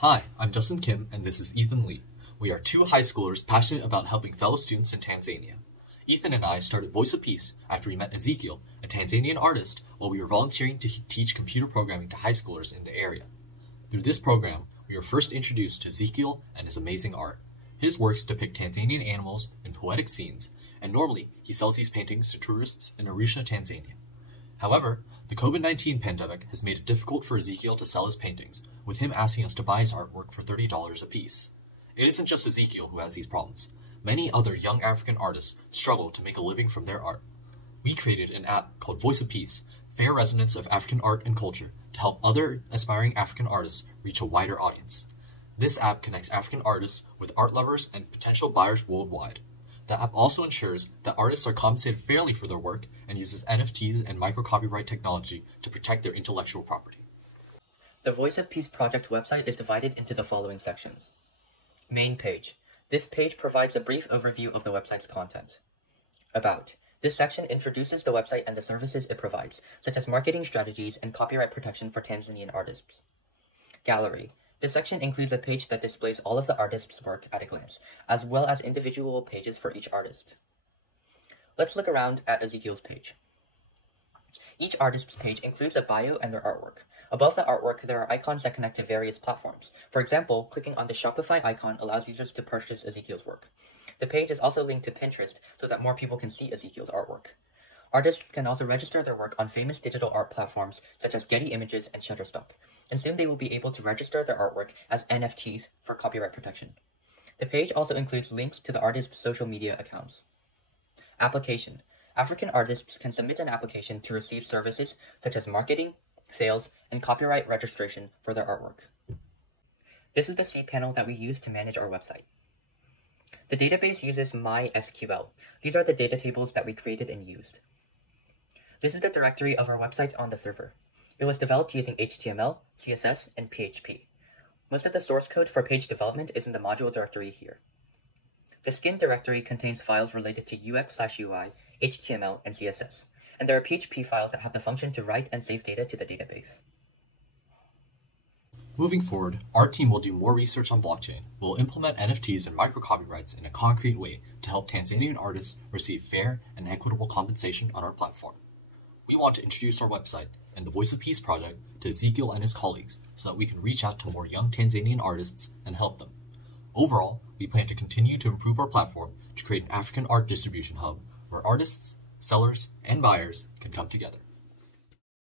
Hi, I'm Justin Kim, and this is Ethan Lee. We are two high schoolers passionate about helping fellow students in Tanzania. Ethan and I started Voice of Peace after we met Ezekiel, a Tanzanian artist, while we were volunteering to teach computer programming to high schoolers in the area. Through this program, we were first introduced to Ezekiel and his amazing art. His works depict Tanzanian animals in poetic scenes, and normally he sells these paintings to tourists in Arusha, Tanzania. However, the COVID-19 pandemic has made it difficult for Ezekiel to sell his paintings, with him asking us to buy his artwork for $30 a piece. It isn't just Ezekiel who has these problems. Many other young African artists struggle to make a living from their art. We created an app called Voice of Peace, fair resonance of African art and culture, to help other aspiring African artists reach a wider audience. This app connects African artists with art lovers and potential buyers worldwide. The app also ensures that artists are compensated fairly for their work and uses NFTs and micro-copyright technology to protect their intellectual property. The Voice of Peace project website is divided into the following sections. Main page. This page provides a brief overview of the website's content. About. This section introduces the website and the services it provides, such as marketing strategies and copyright protection for Tanzanian artists. Gallery. This section includes a page that displays all of the artist's work at a glance, as well as individual pages for each artist. Let's look around at Ezekiel's page. Each artist's page includes a bio and their artwork. Above the artwork, there are icons that connect to various platforms. For example, clicking on the Shopify icon allows users to purchase Ezekiel's work. The page is also linked to Pinterest so that more people can see Ezekiel's artwork. Artists can also register their work on famous digital art platforms such as Getty Images and Shutterstock, and soon they will be able to register their artwork as NFTs for copyright protection. The page also includes links to the artist's social media accounts. Application. African artists can submit an application to receive services such as marketing, sales, and copyright registration for their artwork. This is the cPanel that we use to manage our website. The database uses MySQL. These are the data tables that we created and used. This is the directory of our website on the server. It was developed using HTML, CSS, and PHP. Most of the source code for page development is in the module directory here. The skin directory contains files related to UX/UI, HTML, and CSS, and there are PHP files that have the function to write and save data to the database. Moving forward, our team will do more research on blockchain. We'll implement NFTs and micro-copyrights in a concrete way to help Tanzanian artists receive fair and equitable compensation on our platform. We want to introduce our website and the Voice of Peace project to Ezekiel and his colleagues so that we can reach out to more young Tanzanian artists and help them. Overall, we plan to continue to improve our platform to create an African art distribution hub where artists, sellers, and buyers can come together.